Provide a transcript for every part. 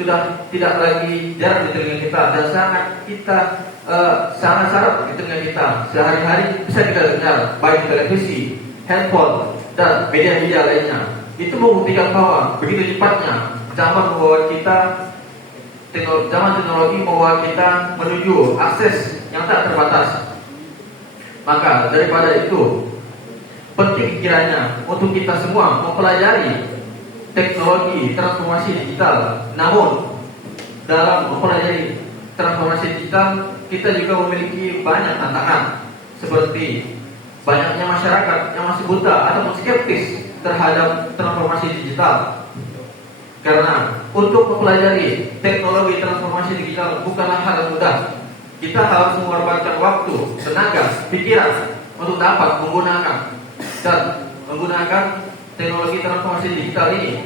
sudah tidak lagi jarang di telinga kita dan sangat kita sangat syarat di telinga kita. Sehari-hari bisa kita dengar baik televisi, handphone, dan media-media lainnya. Itu membuktikan bahwa begitu cepatnya zaman membawa kita, zaman teknologi membawa kita menuju akses yang tak terbatas. Maka daripada itu penting kiranya untuk kita semua mempelajari teknologi transformasi digital. Namun dalam mempelajari transformasi digital kita juga memiliki banyak tantangan, seperti banyaknya masyarakat yang masih buta ataupun skeptis terhadap transformasi digital. Karena untuk mempelajari teknologi transformasi digital bukanlah hal yang mudah. Kita harus mengorbankan waktu, tenaga, pikiran untuk dapat menggunakan teknologi transformasi digital ini.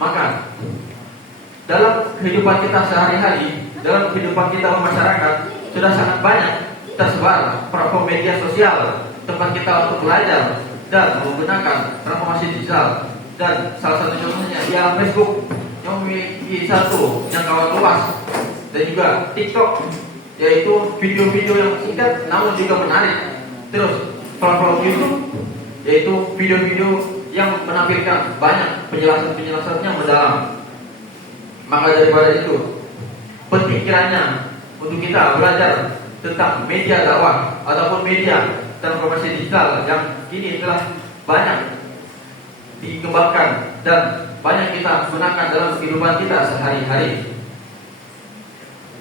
Maka dalam kehidupan kita sehari-hari, dalam kehidupan kita masyarakat, sudah sangat banyak tersebar platform media sosial tempat kita untuk belajar dan menggunakan transformasi digital. Dan salah satu contohnya ialah Facebook yang memiliki satu jangkauan luas, dan juga TikTok, yaitu video-video yang singkat namun juga menarik. Terus platform YouTube, yaitu video-video yang menampilkan banyak penjelasannya mendalam. Maka daripada itu penting kiranya untuk kita belajar tentang media dakwah ataupun media transformasi digital yang kini telah banyak dikembangkan dan banyak kita gunakan dalam kehidupan kita sehari-hari.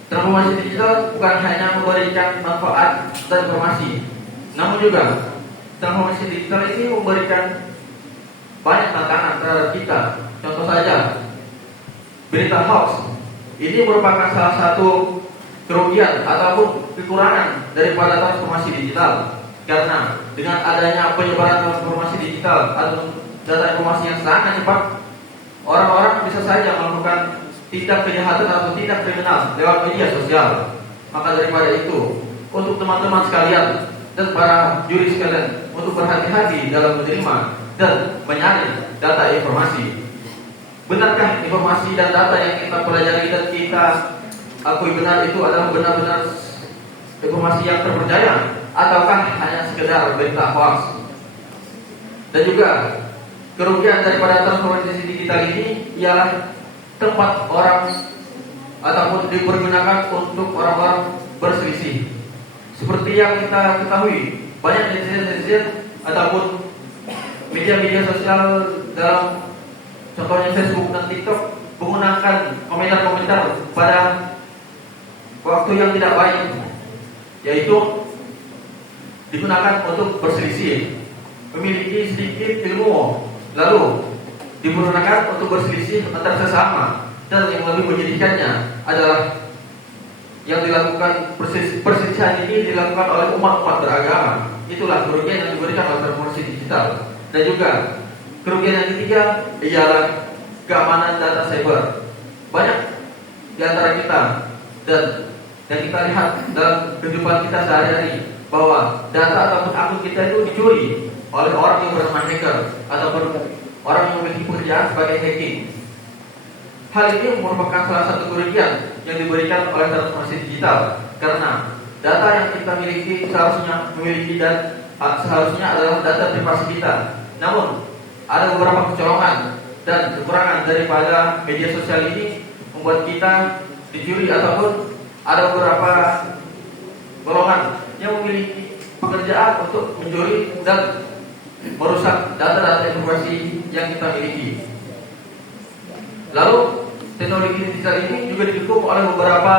Transformasi digital bukan hanya memberikan manfaat dan informasi, namun juga transformasi digital ini memberikan banyak tantangan terhadap kita. Contoh saja, berita hoax. Ini merupakan salah satu kerugian ataupun kekurangan daripada transformasi digital. Karena dengan adanya penyebaran transformasi digital atau data informasi yang sangat cepat, orang-orang bisa saja melakukan tindak kejahatan atau tindak kriminal lewat media sosial. Maka daripada itu, untuk teman-teman sekalian dan para juri sekalian untuk berhati-hati dalam menerima dan menyaring data informasi. Benarkah informasi dan data yang kita pelajari dan kita akui benar itu adalah benar-benar informasi yang terpercaya, ataukah hanya sekedar berita hoax? Dan juga kerugian daripada transformasi digital ini ialah tempat orang ataupun dipergunakan untuk orang-orang berselisih. Seperti yang kita ketahui, banyak netizen ataupun media-media sosial dalam contohnya Facebook dan TikTok menggunakan komentar-komentar pada waktu yang tidak baik, yaitu digunakan untuk berselisih, memiliki sedikit ilmu, lalu digunakan untuk berselisih antar sesama. Dan yang lebih menyedihkannya adalah yang dilakukan perselisihan ini dilakukan oleh umat-umat beragama. Itulah kerugian yang diberikan oleh transformasi digital. Dan juga kerugian yang ketiga ialah keamanan data cyber. Banyak di antara kita dan yang kita lihat dalam kehidupan kita sehari-hari bahwa data ataupun akun kita itu dicuri oleh orang yang bernama hacker ataupun orang yang memiliki pekerjaan sebagai hacking. Hal ini merupakan salah satu kerugian yang diberikan oleh transformasi digital, karena data yang kita miliki seharusnya adalah data privasi kita. Namun ada beberapa kecolongan dan kekurangan daripada media sosial ini membuat kita dicuri, ataupun ada beberapa golongan yang memiliki pekerjaan untuk mencuri dan merusak data-data informasi yang kita miliki. Lalu teknologi digital ini juga didukung oleh beberapa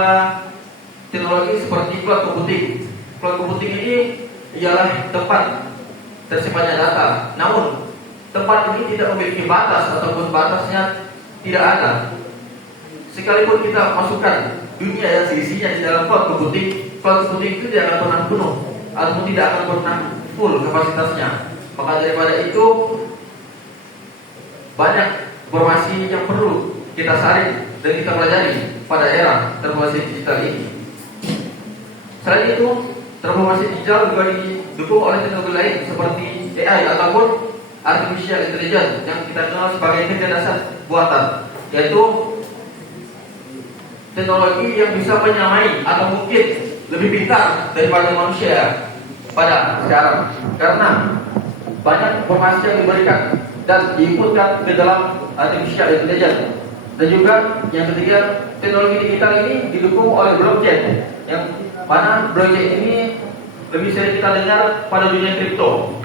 teknologi seperti cloud computing. Cloud computing ini ialah tempat tersimpannya data. Namun tempat ini tidak memiliki batas ataupun batasnya tidak ada. Sekalipun kita masukkan dunia yang seisinya di dalam cloud computing itu tidak akan pernah penuh ataupun tidak akan pernah full kapasitasnya. Maka daripada itu banyak informasi yang perlu kita saring dan kita pelajari pada era transformasi digital ini. Selain itu, transformasi digital juga didukung oleh teknologi lain seperti AI ataupun artificial intelligence yang kita kenal sebagai kecerdasan buatan, yaitu teknologi yang bisa menyamai atau mungkin lebih pintar daripada manusia pada sekarang, karena banyak informasi yang diberikan dan diinputkan ke dalam artificial intelligence. Dan juga yang ketiga, teknologi digital ini didukung oleh blockchain, yang mana blockchain ini lebih sering kita dengar pada dunia kripto,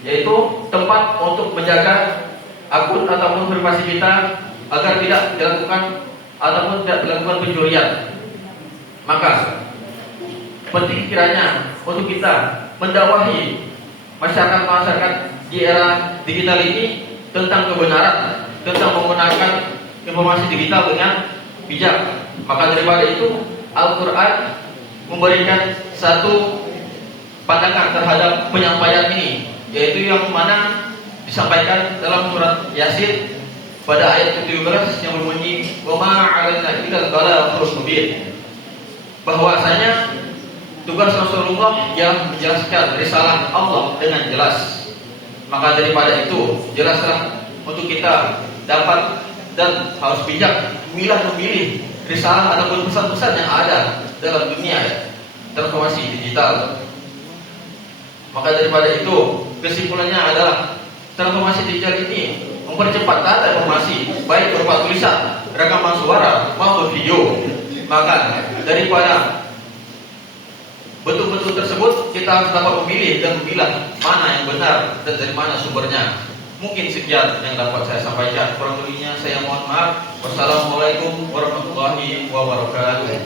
yaitu tempat untuk menjaga akun ataupun privasi kita agar tidak dilakukan ataupun tidak dilakukan pencurian. Maka penting kiranya untuk kita mendakwahi masyarakat di era digital ini tentang kebenaran, tentang menggunakan informasi digital dengan bijak. Maka daripada itu, Al-Quran memberikan satu pandangan terhadap penyampaian ini, yaitu yang mana disampaikan dalam surat Yasin pada ayat ke-17 yang berbunyi wa ma 'alaina illal balaghul mubin, bahwasanya tugas Rasulullah yang menjelaskan risalah Allah dengan jelas. Maka daripada itu, jelaslah untuk kita dapat dan harus bijak memilih risalah ataupun pesan-pesan yang ada dalam dunia transformasi digital. Maka daripada itu, kesimpulannya adalah transformasi digital ini mempercepat data informasi, baik berupa tulisan, rekaman suara maupun video. Maka daripada bentuk-bentuk tersebut, kita harus dapat memilih dan memilah mana yang benar dan dari mana sumbernya. Mungkin sekian yang dapat saya sampaikan. Kurang lebihnya saya mohon maaf. Wassalamualaikum warahmatullahi wabarakatuh.